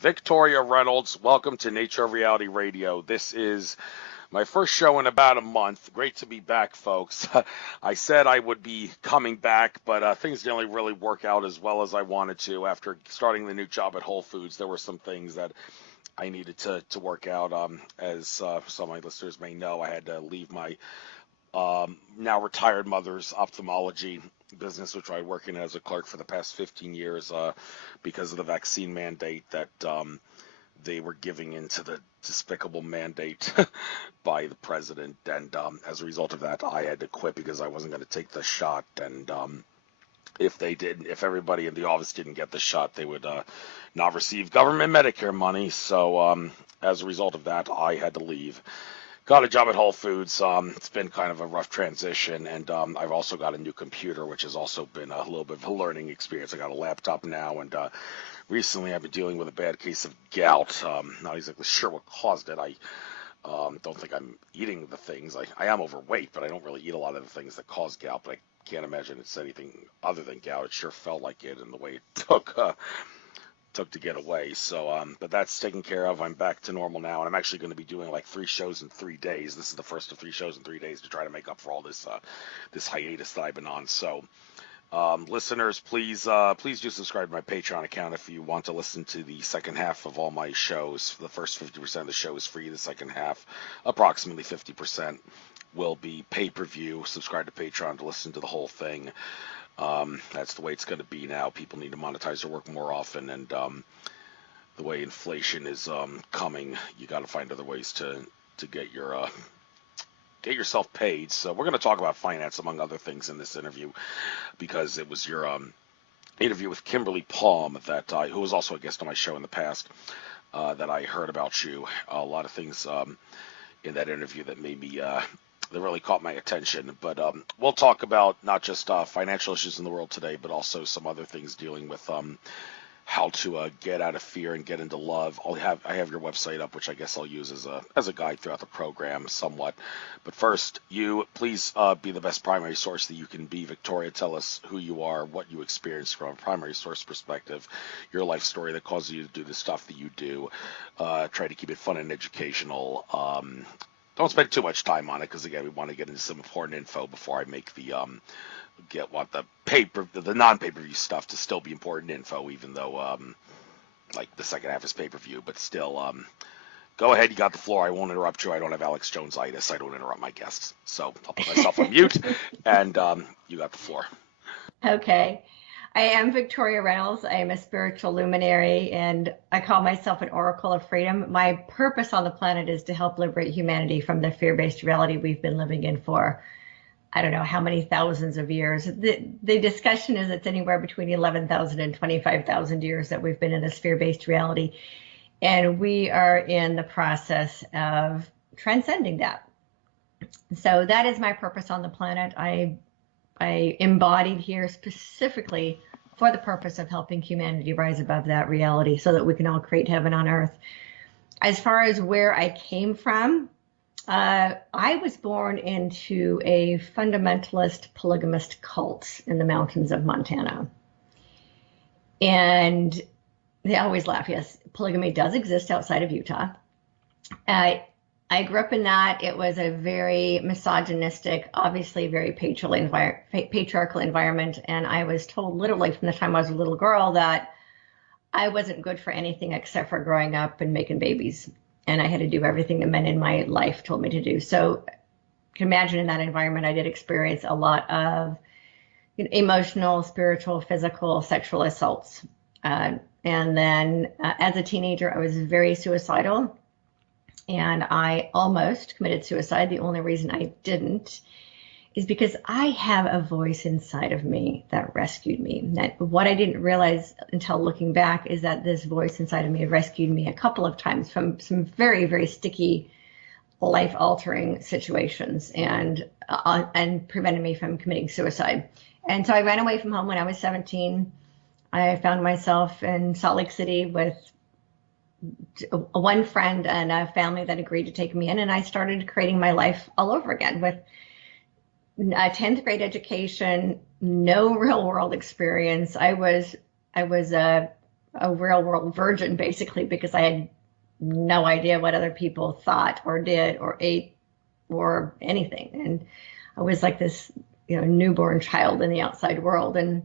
Victoria Reynolds, welcome to Nature of Reality Radio. This is my first show in about a month. Great to be back, folks. I said I would be coming back, but things didn't really work out as well as I wanted to. After starting the new job at Whole Foods, there were some things that I needed to work out. As some of my listeners may know, I had to leave my now retired mother's ophthalmology business, which I work in as a clerk for the past 15 years, because of the vaccine mandate that they were giving into the despicable mandate by the president. And as a result of that, I had to quit because I wasn't going to take the shot. And if everybody in the office didn't get the shot, they would not receive government Medicare money. So as a result of that, I had to leave. Got a job at Whole Foods. It's been kind of a rough transition, and I've also got a new computer, which has also been a little bit of a learning experience. I got a laptop now, and recently I've been dealing with a bad case of gout. Not exactly sure what caused it. I don't think I'm eating the things. I am overweight, but I don't really eat a lot of the things that cause gout, but I can't imagine it's anything other than gout. It sure felt like it, and the way it took to get away. So but that's taken care of. I'm back to normal now, and I'm actually going to be doing like 3 shows in 3 days. This is the first of 3 shows in 3 days to try to make up for all this this hiatus that I've been on. So listeners, please do subscribe to my Patreon account if you want to listen to the second half of all my shows. The first 50% of the show is free. The second half, approximately 50%, will be pay-per-view. Subscribe to Patreon to listen to the whole thing. That's the way it's going to be now. People need to monetize their work more often, and the way inflation is coming, you got to find other ways to get yourself paid. So we're going to talk about finance, among other things, in this interview, because it was your interview with Kimberly Palm who was also a guest on my show in the past, that I heard about you. A lot of things in that interview that made me that really caught my attention. But we'll talk about not just financial issues in the world today, but also some other things dealing with how to get out of fear and get into love. I have your website up, which I guess I'll use as a guide throughout the program somewhat. But first, you please be the best primary source that you can be. Victoria, tell us who you are, what you experienced from a primary source perspective, your life story that causes you to do the stuff that you do. Try to keep it fun and educational. Don't spend too much time on it, because again, we want to get into some important info before I make the the non-pay-per-view stuff to still be important info, even though like the second half is pay-per-view. But still, go ahead, you got the floor. I won't interrupt you. I don't have Alex Jones-itis. I don't interrupt my guests, so I'll put myself on mute, and you got the floor. Okay. I am Victoria Reynolds. I am a spiritual luminary, and I call myself an oracle of freedom. My purpose on the planet is to help liberate humanity from the fear-based reality we've been living in for, I don't know how many thousands of years. The discussion is it's anywhere between 11,000 and 25,000 years that we've been in this fear-based reality. And we are in the process of transcending that. So that is my purpose on the planet. I embodied here specifically for the purpose of helping humanity rise above that reality so that we can all create heaven on earth. As far as where I came from, I was born into a fundamentalist polygamist cult in the mountains of Montana. And they always laugh. Yes, polygamy does exist outside of Utah. I grew up in that. It was a very misogynistic, obviously very patriarchal environment. And I was told literally from the time I was a little girl that I wasn't good for anything except for growing up and making babies. And I had to do everything the men in my life told me to do. So you can imagine in that environment, I did experience a lot of emotional, spiritual, physical, sexual assaults. And then as a teenager, I was very suicidal. And I almost committed suicide. The only reason I didn't is because I have a voice inside of me that rescued me. That what I didn't realize until looking back is that this voice inside of me rescued me a couple of times from some very, very sticky, life-altering situations, and prevented me from committing suicide. And so I ran away from home when I was 17. I found myself in Salt Lake City with one friend and a family that agreed to take me in, and I started creating my life all over again with a 10th grade education, no real world experience. I was a real world virgin basically, because I had no idea what other people thought or did or ate or anything. And I was like this, newborn child in the outside world. And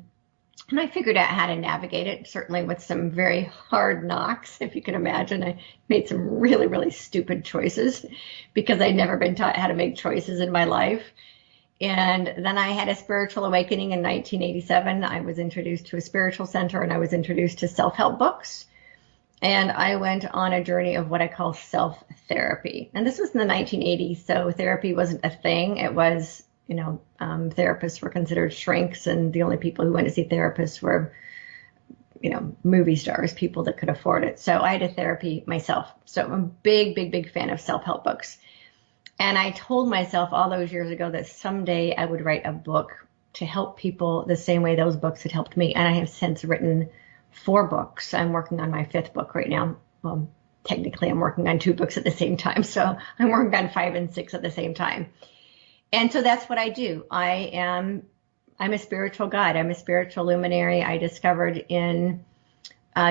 I figured out how to navigate it, certainly with some very hard knocks, if you can imagine. I made some really, really stupid choices because I'd never been taught how to make choices in my life. And then I had a spiritual awakening in 1987. I was introduced to a spiritual center and I was introduced to self-help books. And I went on a journey of what I call self-therapy. And this was in the 1980s, so therapy wasn't a thing. It was, therapists were considered shrinks, and the only people who went to see therapists were, movie stars, people that could afford it. So I had a therapy myself. So I'm a big, big, big fan of self-help books. And I told myself all those years ago that someday I would write a book to help people the same way those books had helped me. And I have since written 4 books. I'm working on my 5th book right now. Well, technically I'm working on 2 books at the same time. So I'm working on 5 and 6 at the same time. And so that's what I do. I'm a spiritual guide. I'm a spiritual luminary. I discovered in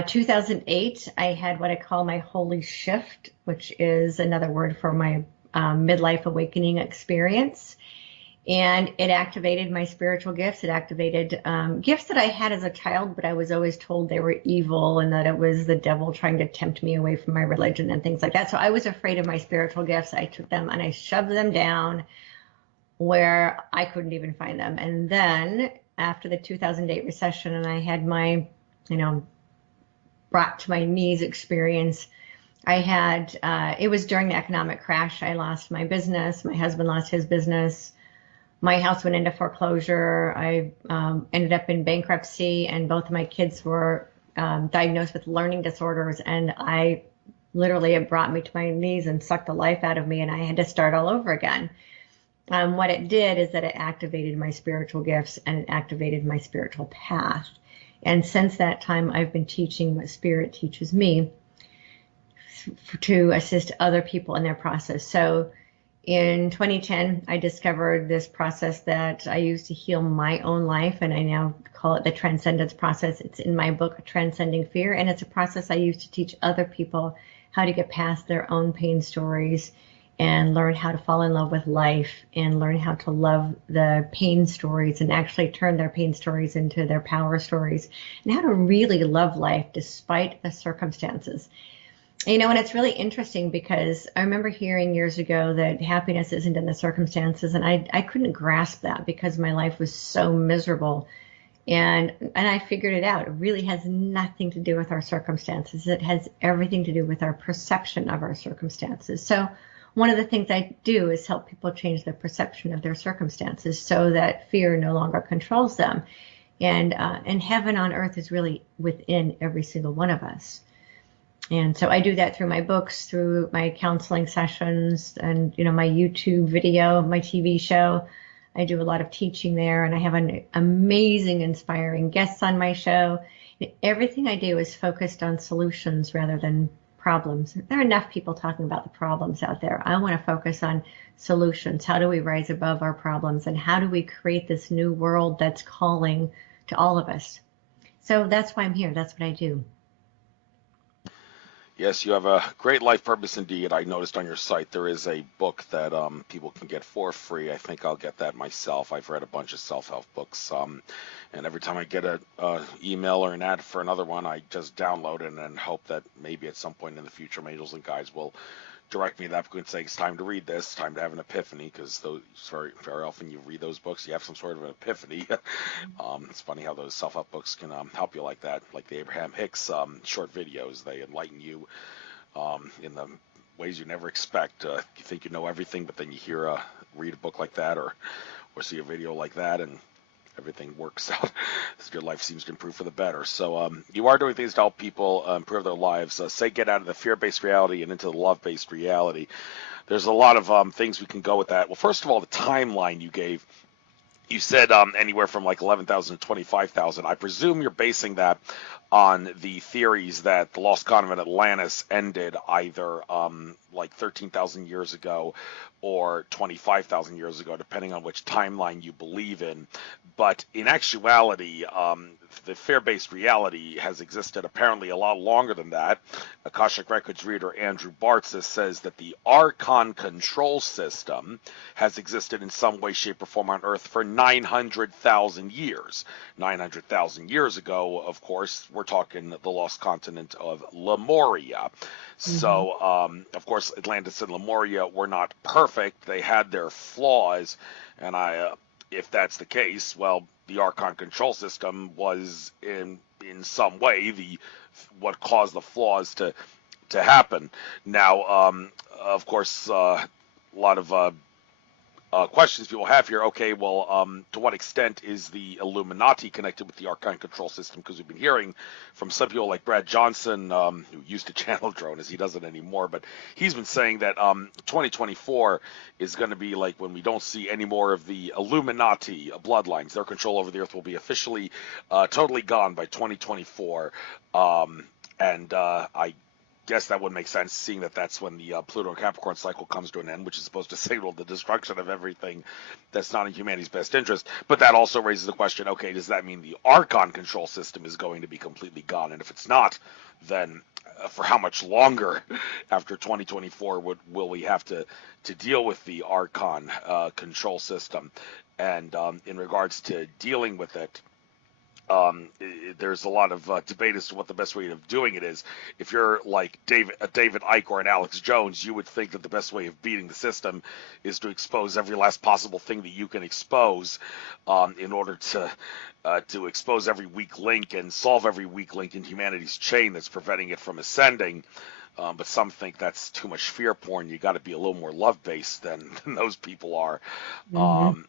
2008, I had what I call my holy shift, which is another word for my midlife awakening experience. And it activated my spiritual gifts. It activated gifts that I had as a child, but I was always told they were evil and that it was the devil trying to tempt me away from my religion and things like that. So I was afraid of my spiritual gifts. I took them and I shoved them down where I couldn't even find them. And then after the 2008 recession and I had my, brought to my knees experience, I had, it was during the economic crash. I lost my business. My husband lost his business. My house went into foreclosure. I ended up in bankruptcy, and both of my kids were diagnosed with learning disorders. And I literally, it brought me to my knees and sucked the life out of me, and I had to start all over again. What it did is that it activated my spiritual gifts and it activated my spiritual path. And since that time, I've been teaching what Spirit teaches me to assist other people in their process. So in 2010, I discovered this process that I use to heal my own life, and I now call it the transcendence process. It's in my book, Transcending Fear, and it's a process I use to teach other people how to get past their own pain stories and learn how to fall in love with life and learn how to love the pain stories and actually turn their pain stories into their power stories, and how to really love life despite the circumstances. And it's really interesting because I remember hearing years ago that happiness isn't in the circumstances, and I couldn't grasp that because my life was so miserable. And I figured it out. It really has nothing to do with our circumstances. It has everything to do with our perception of our circumstances. So one of the things I do is help people change their perception of their circumstances so that fear no longer controls them. And heaven on earth is really within every single one of us. And so I do that through my books, through my counseling sessions, and my YouTube video, my TV show. I do a lot of teaching there, and I have an amazing, inspiring guests on my show. Everything I do is focused on solutions rather than problems. There are enough people talking about the problems out there. I want to focus on solutions. How do we rise above our problems, and how do we create this new world that's calling to all of us? So that's why I'm here. That's what I do. Yes, you have a great life purpose indeed. I noticed on your site there is a book that people can get for free. I think I'll get that myself. I've read a bunch of self-help books, and every time I get an email or an ad for another one, I just download it and hope that maybe at some point in the future, my angels and guides will direct me to that book and say it's time to read this, it's time to have an epiphany, because those very often you read those books, you have some sort of an epiphany. It's funny how those self-help books can help you like that, like the Abraham Hicks short videos. They enlighten you in the ways you never expect. You think you know everything, but then you read a book like that or see a video like that, and everything works out. Your life seems to improve for the better. So you are doing things to help people improve their lives. Say get out of the fear-based reality and into the love-based reality. There's a lot of things we can go with that. Well, first of all, the timeline you gave. You said anywhere from like 11,000 to 25,000. I presume you're basing that on the theories that the lost continent Atlantis ended either like 13,000 years ago or 25,000 years ago, depending on which timeline you believe in, But in actuality, the fear-based reality has existed apparently a lot longer than that. Akashic Records reader Andrew Bartzis says that the Archon control system has existed in some way, shape, or form on Earth for 900,000 years. 900,000 years ago, of course, we're talking the lost continent of Lemuria. Hmm. So, of course, Atlantis and Lemuria were not perfect. They had their flaws, and if that's the case, well, the Archon control system was in some way the what caused the flaws to happen. Now, of course, a lot of questions people have here. Okay, well, to what extent is the Illuminati connected with the Archon control system? Because we've been hearing from some people like Brad Johnson, who used to channel Dronus, he doesn't anymore, but he's been saying that 2024 is going to be like when we don't see any more of the Illuminati bloodlines. Their control over the Earth will be officially totally gone by 2024. And I guess that would make sense, seeing that that's when the Pluto Capricorn cycle comes to an end, which is supposed to signal the destruction of everything that's not in humanity's best interest. But that also raises the question, okay, does that mean the Archon control system is going to be completely gone? And if it's not, then for how much longer after 2024 will we have to deal with the Archon control system? And in regards to dealing with it, there's a lot of debate as to what the best way of doing it is. If you're like David Icke or an Alex Jones, you would think that the best way of beating the system is to expose every last possible thing that you can expose, in order to expose every weak link and solve every weak link in humanity's chain that's preventing it from ascending. But some think that's too much fear porn. You got to be a little more love-based than those people are. Hmm.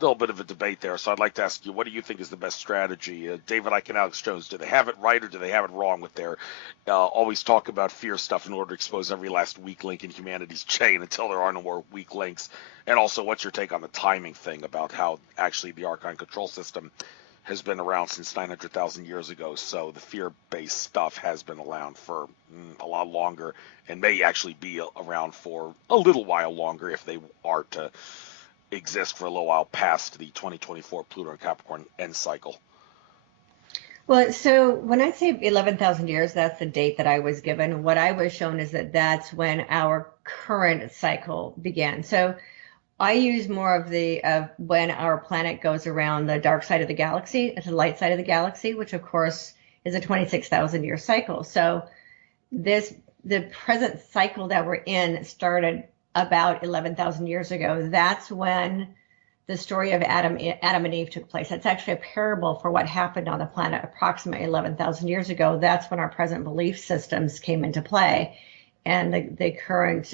Little bit of a debate there, so I'd like to ask you, what do you think is the best strategy? David Icke and Alex Jones, do they have it right or do they have it wrong with their always talk about fear stuff in order to expose every last weak link in humanity's chain until there are no more weak links? And also, what's your take on the timing thing about how actually the Archon control system has been around since 900,000 years ago, so the fear-based stuff has been around for a lot longer and may actually be around for a little while longer if they are to exist for a little while past the 2024 Pluto and Capricorn end cycle. Well, so when I say 11,000 years, that's the date that I was given. What I was shown is that that's when our current cycle began. So I use more of the when our planet goes around the dark side of the galaxy, it's the light side of the galaxy, which of course is a 26,000 year cycle. So the present cycle that we're in started about 11,000 years ago. That's when the story of Adam and Eve took place. That's actually a parable for what happened on the planet approximately 11,000 years ago. That's when our present belief systems came into play, and the current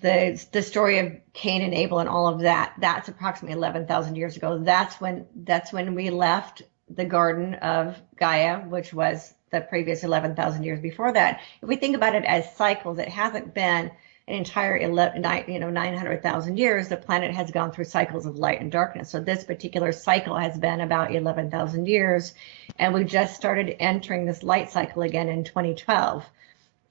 the story of Cain and Abel and all of that. That's approximately 11,000 years ago. That's when we left the Garden of Gaia, which was the previous 11,000 years before that. If we think about it as cycles, it hasn't been an entire 900,000 years. The planet has gone through cycles of light and darkness. So this particular cycle has been about 11,000 years, and we just started entering this light cycle again in 2012.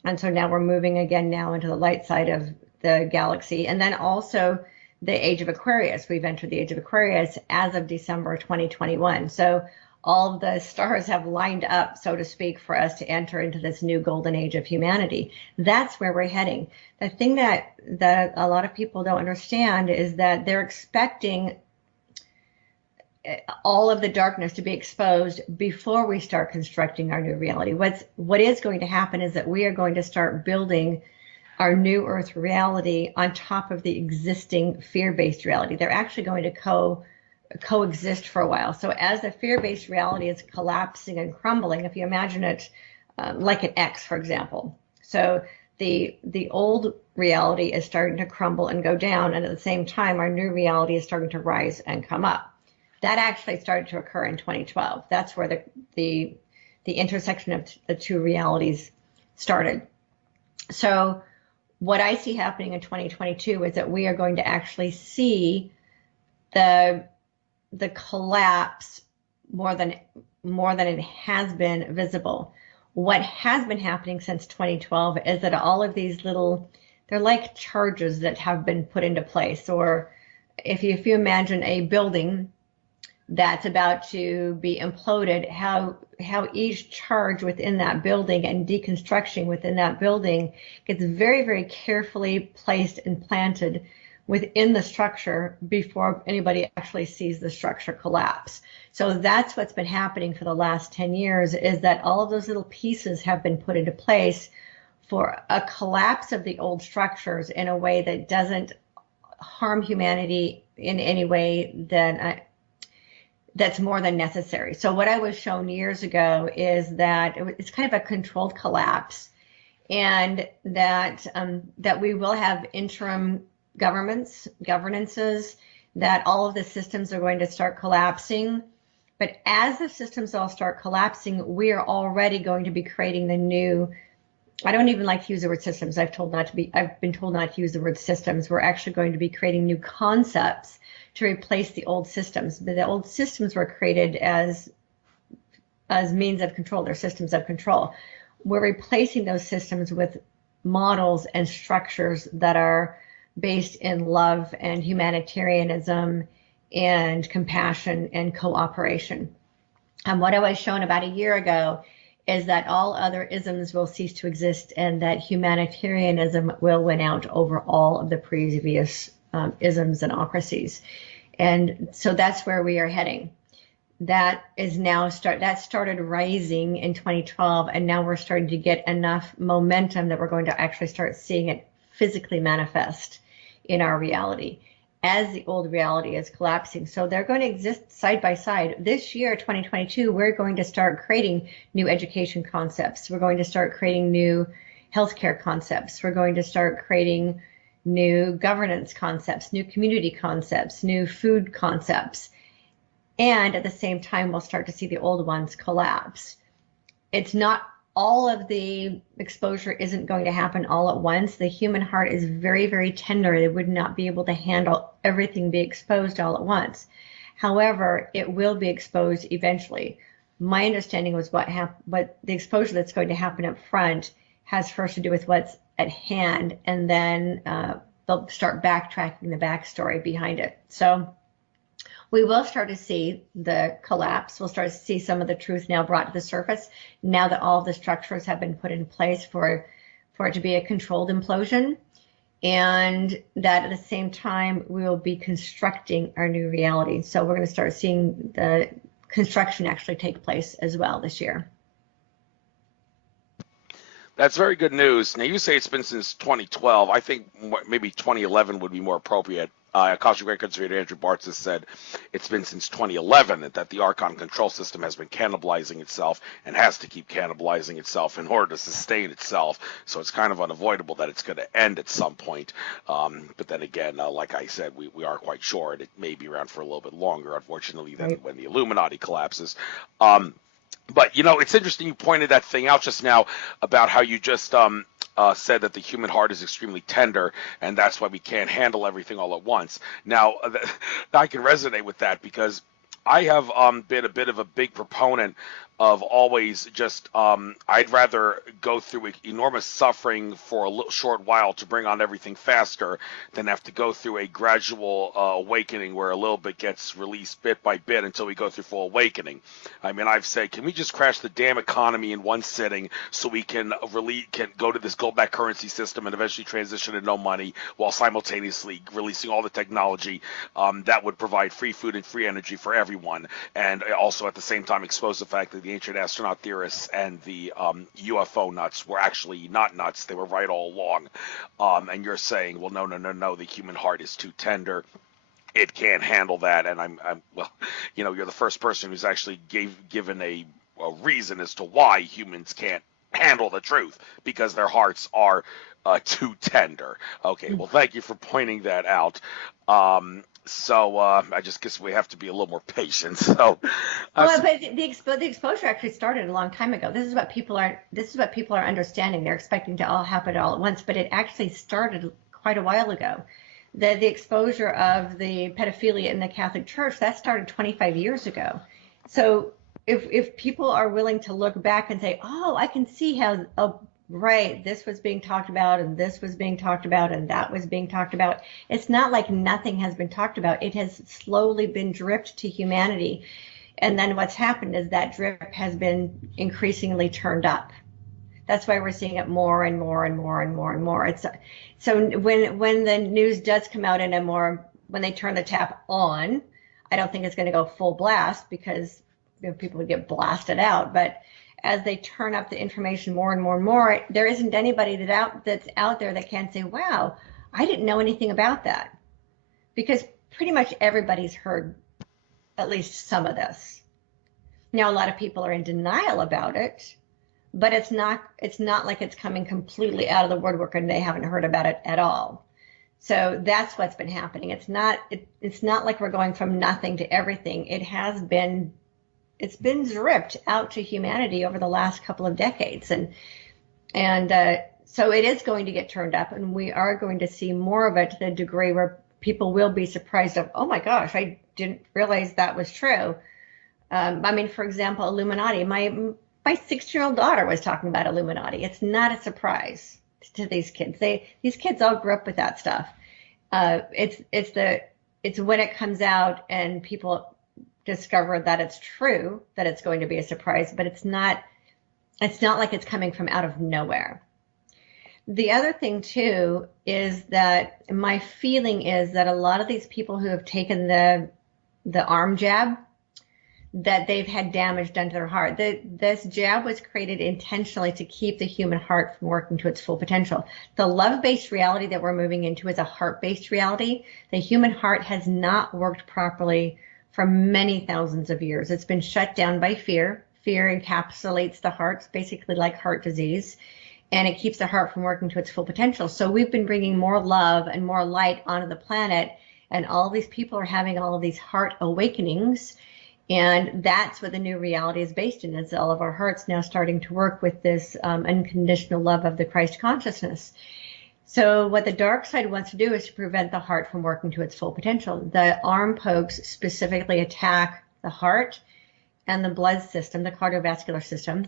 And so now we're moving again now into the light side of the galaxy, and then also the age of Aquarius. We've entered the age of Aquarius as of December 2021. So all of the stars have lined up, so to speak, for us to enter into this new golden age of humanity. That's where we're heading. The thing that a lot of people don't understand is that they're expecting all of the darkness to be exposed before we start constructing our new reality. What is going to happen is that we are going to start building our new Earth reality on top of the existing fear-based reality. They're actually going to coexist for a while. So as the fear-based reality is collapsing and crumbling, if you imagine it like an X, for example. So the old reality is starting to crumble and go down, and at the same time, our new reality is starting to rise and come up. That actually started to occur in 2012. That's where the intersection of the two realities started. So what I see happening in 2022 is that we are going to actually see the collapse more than it has been visible. What has been happening since 2012 is that all of these they're like charges that have been put into place, or if you imagine a building that's about to be imploded, how each charge within that building and deconstruction within that building gets very, very carefully placed and planted within the structure before anybody actually sees the structure collapse. So that's what's been happening for the last 10 years, is that all of those little pieces have been put into place for a collapse of the old structures in a way that doesn't harm humanity in any way that's more than necessary. So what I was shown years ago is that it's kind of a controlled collapse, and that we will have interim governances, that all of the systems are going to start collapsing. But as the systems all start collapsing, we are already going to be creating the new. I don't even like to use the word systems. I've been told not to use the word systems. We're actually going to be creating new concepts to replace the old systems. But the old systems were created as means of control. They're systems of control. We're replacing those systems with models and structures that are based in love and humanitarianism and compassion and cooperation. And what I was shown about a year ago is that all other isms will cease to exist, and that humanitarianism will win out over all of the previous isms and ocracies. And so that's where we are heading. That started rising in 2012, and now we're starting to get enough momentum that we're going to actually start seeing it physically manifest in our reality as the old reality is collapsing. So they're going to exist side by side. This year, 2022, we're going to start creating new education concepts. We're going to start creating new healthcare concepts. We're going to start creating new governance concepts, new community concepts, new food concepts. And at the same time, we'll start to see the old ones collapse. It's not all of the exposure isn't going to happen all at once. The human heart is very, very tender. It would not be able to handle everything be exposed all at once. However, it will be exposed eventually. My understanding was what the exposure that's going to happen up front has first to do with what's at hand, and then they'll start backtracking the backstory behind it. So we will start to see the collapse. We'll start to see some of the truth now brought to the surface, now that all of the structures have been put in place for it to be a controlled implosion. And that at the same time, we will be constructing our new reality. So we're going to start seeing the construction actually take place as well this year. That's very good news. Now, you say it's been since 2012. I think maybe 2011 would be more appropriate. Akashic Records reader Andrew Bartz has said it's been since 2011 that the Archon control system has been cannibalizing itself and has to keep cannibalizing itself in order to sustain itself. So it's kind of unavoidable that it's going to end at some point. But then again, like I said, we are quite sure it may be around for a little bit longer, unfortunately, than when the Illuminati collapses. But, you know, it's interesting you pointed that thing out just now about how you just said that the human heart is extremely tender, and that's why we can't handle everything all at once. Now, I can resonate with that because I have been a bit of a big proponent of always just I'd rather go through enormous suffering for a short while to bring on everything faster than have to go through a gradual awakening where a little bit gets released bit by bit until we go through full awakening. I mean, I've said, can we just crash the damn economy in one sitting so we can go to this gold-backed currency system and eventually transition to no money while simultaneously releasing all the technology that would provide free food and free energy for everyone, and also at the same time expose the fact that the ancient astronaut theorists and the UFO nuts were actually not nuts. They were right all along. And you're saying, well, no, the human heart is too tender. It can't handle that. And I'm well, you know, you're the first person who's actually given a reason as to why humans can't handle the truth, because their hearts are too tender. Okay, well, thank you for pointing that out. So I just guess we have to be a little more patient. So, well, but the exposure actually started a long time ago. This is what people are understanding. They're expecting to all happen all at once, but it actually started quite a while ago. The exposure of the pedophilia in the Catholic Church, that started 25 years ago. So if people are willing to look back and say, oh, I can see how right, this was being talked about, and this was being talked about, and that was being talked about. It's not like nothing has been talked about. It has slowly been dripped to humanity. And then what's happened is that drip has been increasingly turned up. That's why we're seeing it more and more and more and more and more. It's so when the news does come out in a more when they turn the tap on, I don't think it's going to go full blast because people would get blasted out. But as they turn up the information more and more and more, there isn't anybody that's out there that can say, "Wow, I didn't know anything about that," because pretty much everybody's heard at least some of this. Now, a lot of people are in denial about it, but it's not like it's coming completely out of the woodwork and they haven't heard about it at all. So that's what's been happening. It's not like we're going from nothing to everything. It's been dripped out to humanity over the last couple of decades, and so it is going to get turned up, and we are going to see more of it to the degree where people will be surprised of, oh my gosh, I didn't realize that was true. I mean, for example, Illuminati. My 6-year-old daughter was talking about Illuminati. It's not a surprise to these kids. These kids all grew up with that stuff. It's when it comes out and people discover that it's true that it's going to be a surprise, but it's not like it's coming from out of nowhere. The other thing too is that my feeling is that a lot of these people who have taken the arm jab, that they've had damage done to their heart. This jab was created intentionally to keep the human heart from working to its full potential. The love-based reality that we're moving into is a heart-based reality. The human heart has not worked properly for many thousands of years. It's been shut down by fear. Fear encapsulates the heart, it's basically like heart disease, and it keeps the heart from working to its full potential. So we've been bringing more love and more light onto the planet, and all these people are having all of these heart awakenings. And that's what the new reality is based in. It's all of our hearts now starting to work with this unconditional love of the Christ consciousness. So what the dark side wants to do is to prevent the heart from working to its full potential. The arm pokes specifically attack the heart and the blood system, the cardiovascular system.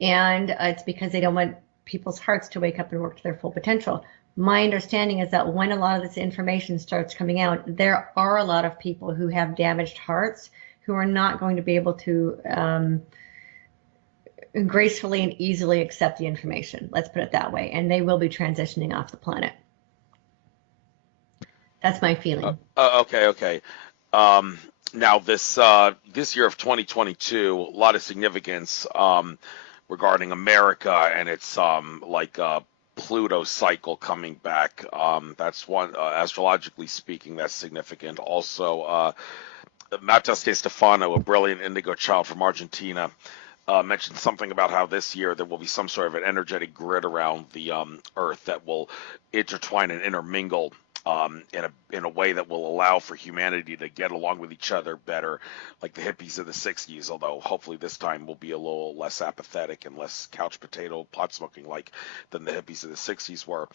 And it's because they don't want people's hearts to wake up and work to their full potential. My understanding is that when a lot of this information starts coming out, there are a lot of people who have damaged hearts who are not going to be able to gracefully and easily accept the information. Let's put it that way. And they will be transitioning off the planet. That's my feeling. Okay. Now this year of 2022, a lot of significance regarding America and its Pluto cycle coming back. That's one astrologically speaking, that's significant. Also, Matteo Stefano, a brilliant indigo child from Argentina, mentioned something about how this year there will be some sort of an energetic grid around the Earth that will intertwine and intermingle in a way that will allow for humanity to get along with each other better, like the hippies of the 60s, although hopefully this time will be a little less apathetic and less couch potato pot smoking like than the hippies of the 60s were.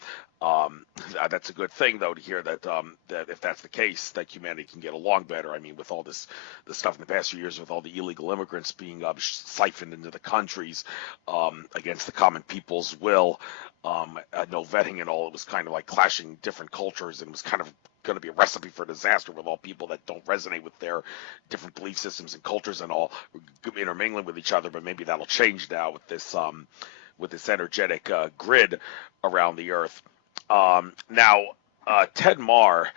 That's a good thing, though, to hear that that if that's the case, that humanity can get along better. I mean, with all this stuff in the past few years, with all the illegal immigrants being siphoned into the countries against the common people's will, no vetting and all, it was kind of like clashing different cultures, and it was kind of going to be a recipe for disaster with all people that don't resonate with their different belief systems and cultures and all intermingling with each other. But maybe that'll change now with this energetic grid around the Earth. Now, Ted Marr,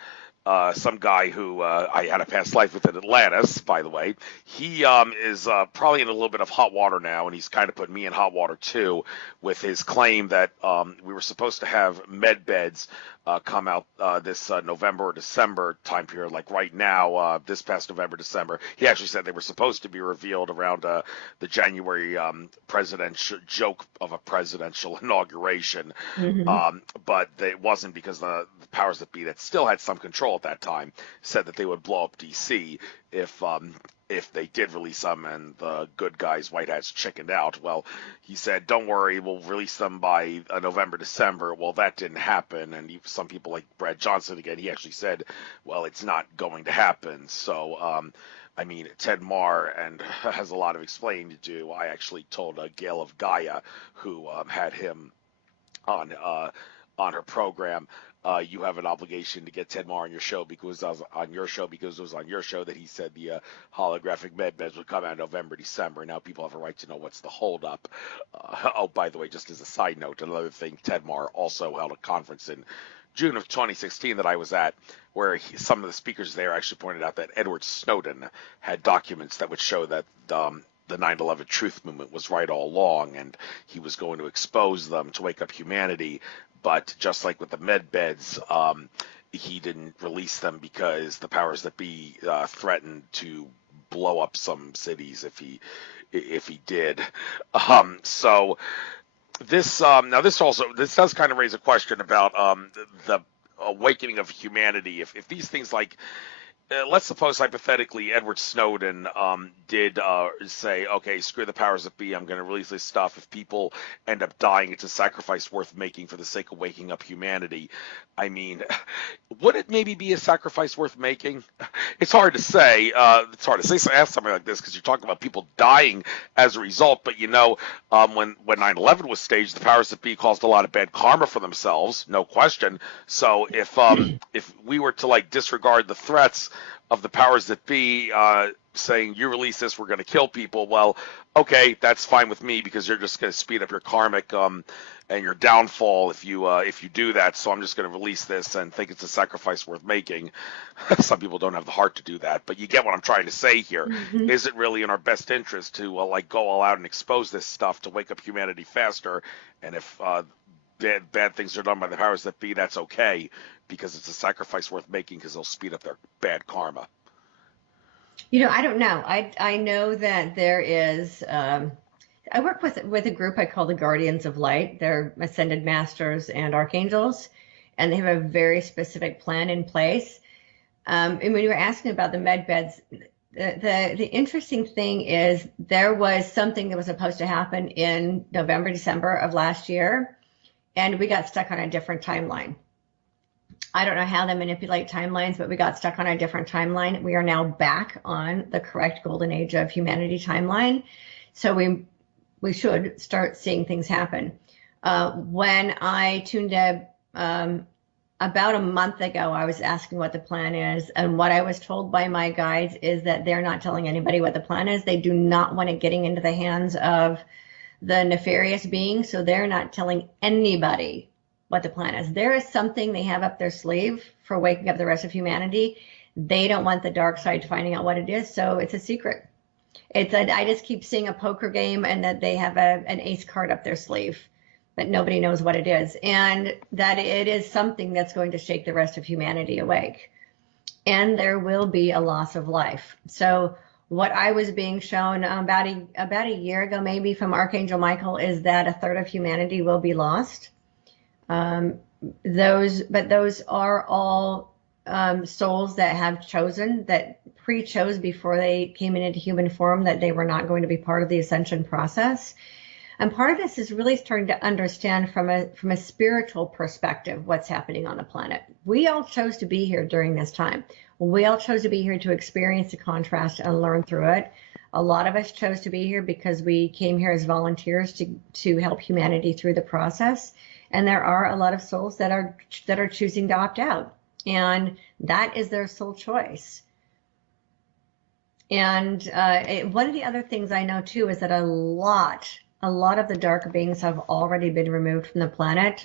some guy who I had a past life with in Atlantis, by the way, he is probably in a little bit of hot water now, and he's kind of put me in hot water too with his claim that we were supposed to have med beds come out this November or December time period, like right now, this past November, December. He actually said they were supposed to be revealed around the January presidential joke of a presidential inauguration, but it wasn't because the powers that be that still had some control at that time said that they would blow up DC if they did release them and the good guys, white hats, chickened out. Well, he said, don't worry, we'll release them by November, December. Well, that didn't happen. And some people like Brad Johnson, again, he actually said, well, it's not going to happen. So I mean, Ted Marr and has a lot of explaining to do. I actually told Gail of Gaia, who had him on her program. You have an obligation to get Ted Marr on your show because on your show because it was on your show that he said the holographic med beds would come out in November, December. Now people have a right to know what's the holdup. Oh, by the way, just as a side note, another thing, Ted Marr also held a conference in June of 2016 that I was at, where some of the speakers there actually pointed out that Edward Snowden had documents that would show that the 9/11 truth movement was right all along, and he was going to expose them to wake up humanity. But just like with the med beds, he didn't release them because the powers that be threatened to blow up some cities if he did. So this does kind of raise a question about the awakening of humanity. If these things like let's suppose hypothetically Edward Snowden did say, okay, screw the powers that be, I'm going to release this stuff. If people end up dying, it's a sacrifice worth making for the sake of waking up humanity. I mean, would it maybe be a sacrifice worth making? It's hard to say. It's hard to say ask something like this because you're talking about people dying as a result. But when 9/11 was staged, the powers that be caused a lot of bad karma for themselves, no question. So if we were to like disregard the threats of the powers that be saying you release this, we're going to kill people. Well, okay, that's fine with me because you're just going to speed up your karmic and your downfall if you do that. So I'm just going to release this and think it's a sacrifice worth making. Some people don't have the heart to do that, but you get what I'm trying to say here. Mm-hmm. Is it really in our best interest to like go all out and expose this stuff to wake up humanity faster? And if bad things are done by the powers that be, that's okay because it's a sacrifice worth making because they'll speed up their bad karma. I don't know. I know that there is. I work with a group I call the Guardians of Light. They're ascended masters and archangels, and they have a very specific plan in place. And when you were asking about the med beds, the interesting thing is there was something that was supposed to happen in November, December of last year, and we got stuck on a different timeline. I don't know how they manipulate timelines, but we got stuck on a different timeline. We are now back on the correct golden age of humanity timeline. So we should start seeing things happen. When I tuned in about a month ago, I was asking what the plan is. And what I was told by my guides is that they're not telling anybody what the plan is. They do not want it getting into the hands of the nefarious being. So they're not telling anybody what the plan is. There is something they have up their sleeve for waking up the rest of humanity. They don't want the dark side finding out what it is, so it's a secret. I just keep seeing a poker game and that they have an ace card up their sleeve, but nobody knows what it is, and that it is something that's going to shake the rest of humanity awake. And there will be a loss of life. So what I was being shown about a year ago, maybe from Archangel Michael, is that a third of humanity will be lost. Those are all souls that have chosen, that pre-chose before they came into human form, that they were not going to be part of the ascension process. And part of this is really starting to understand from a spiritual perspective what's happening on the planet. We all chose to be here during this time. We all chose to be here to experience the contrast and learn through it. A lot of us chose to be here because we came here as volunteers to help humanity through the process. And there are a lot of souls that are choosing to opt out, and that is their sole choice. And one of the other things I know too is that a lot of the dark beings have already been removed from the planet.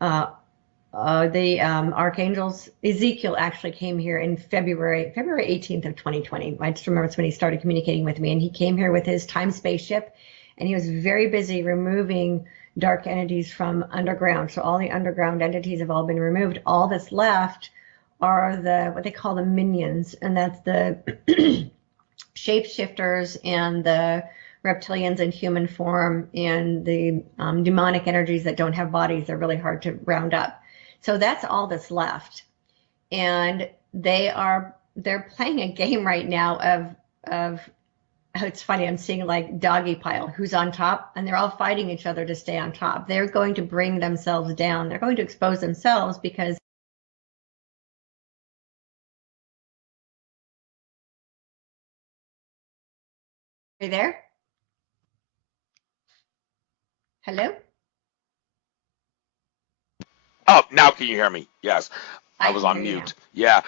The archangels, Ezekiel actually came here in February 18th of 2020. I just remember it's when he started communicating with me, and he came here with his time spaceship, and he was very busy removing dark entities from underground. So all the underground entities have all been removed. All that's left are what they call the minions, and that's the shapeshifters and the reptilians in human form and the demonic energies that don't have bodies. They're really hard to round up. So that's all that's left. And they're playing a game right now of it's funny, I'm seeing like doggy pile, who's on top, and they're all fighting each other to stay on top. They're going to bring themselves down. They're going to expose themselves because Are you there? Hello? Oh, now can you hear me? Yes, I I was can hear on you now. mute. Yeah,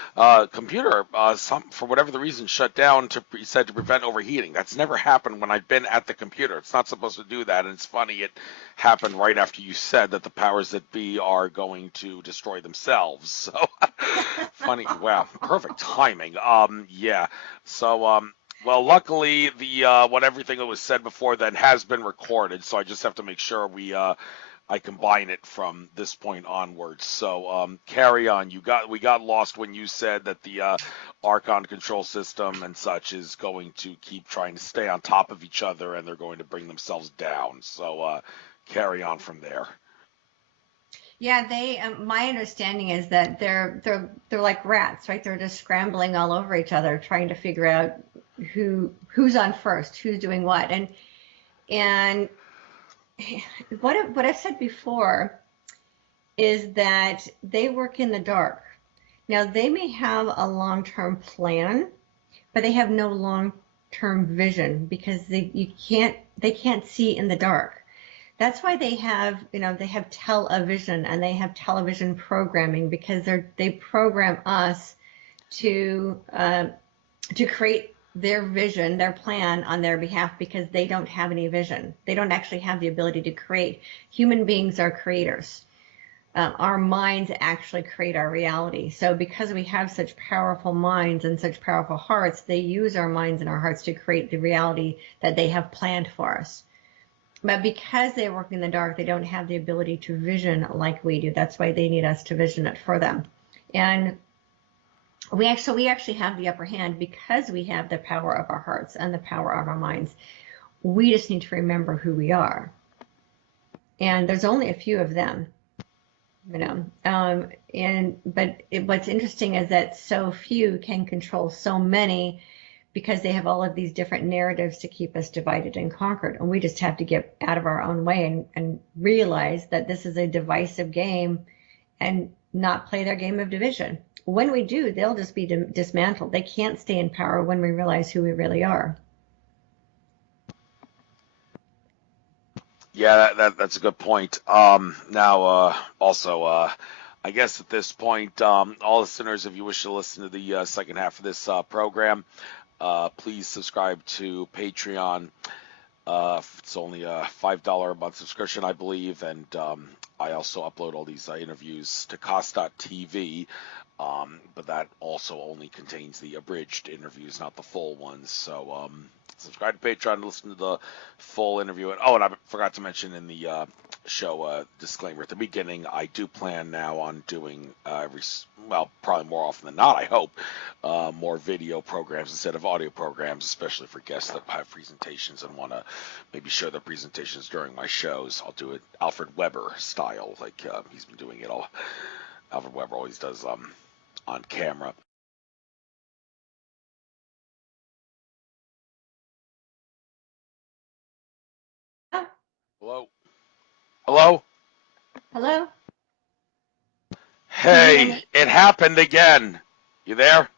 computer, for whatever the reason, shut down said to prevent overheating. That's never happened when I've been at the computer. It's not supposed to do that, and it's funny it happened right after you said that the powers that be are going to destroy themselves. So funny. Wow, perfect timing. Yeah. So well, luckily the what everything that was said before then has been recorded, so I just have to make sure I combine it from this point onwards. So carry on. We got lost when you said that the Archon control system and such is going to keep trying to stay on top of each other, and they're going to bring themselves down. So carry on from there. Yeah, they. My understanding is that they're like rats, right? They're just scrambling all over each other, trying to figure out who's on first, who's doing what, and what I've said before is that they work in the dark. Now they may have a long-term plan, but they have no long-term vision because they can't see in the dark. That's why they have television and they have television programming because they program us to create their vision, their plan on their behalf because they don't have any vision. They don't actually have the ability to create. Human beings are creators. Our minds actually create our reality. So because we have such powerful minds and such powerful hearts, they use our minds and our hearts to create the reality that they have planned for us. But because they work in the dark, they don't have the ability to vision like we do. That's why they need us to vision it for them. And we actually have the upper hand because we have the power of our hearts and the power of our minds. We just need to remember who we are. And there's only a few of them, you know. What's interesting is that so few can control so many because they have all of these different narratives to keep us divided and conquered. And we just have to get out of our own way and realize that this is a divisive game and not play their game of division. When we do, they'll just be dismantled. They can't stay in power when we realize who we really are. Yeah, that's a good point. Now, also, I guess at this point, all listeners, if you wish to listen to the second half of this program, please subscribe to Patreon. It's only a $5 a month subscription, I believe, and I also upload all these interviews to cost.tv, but that also only contains the abridged interviews, not the full ones. So subscribe to Patreon to listen to the full interview. And I forgot to mention in the show disclaimer at the beginning, I do plan now on doing probably more often than not, I hope, more video programs instead of audio programs, especially for guests that have presentations and want to maybe share their presentations during my shows. I'll do it Alfred Weber style, like he's been doing it all. Alfred Weber always does on camera. Oh, Hello? Hello? hello? Can you hear Hey, me? it happened again. You there?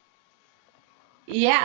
Yeah,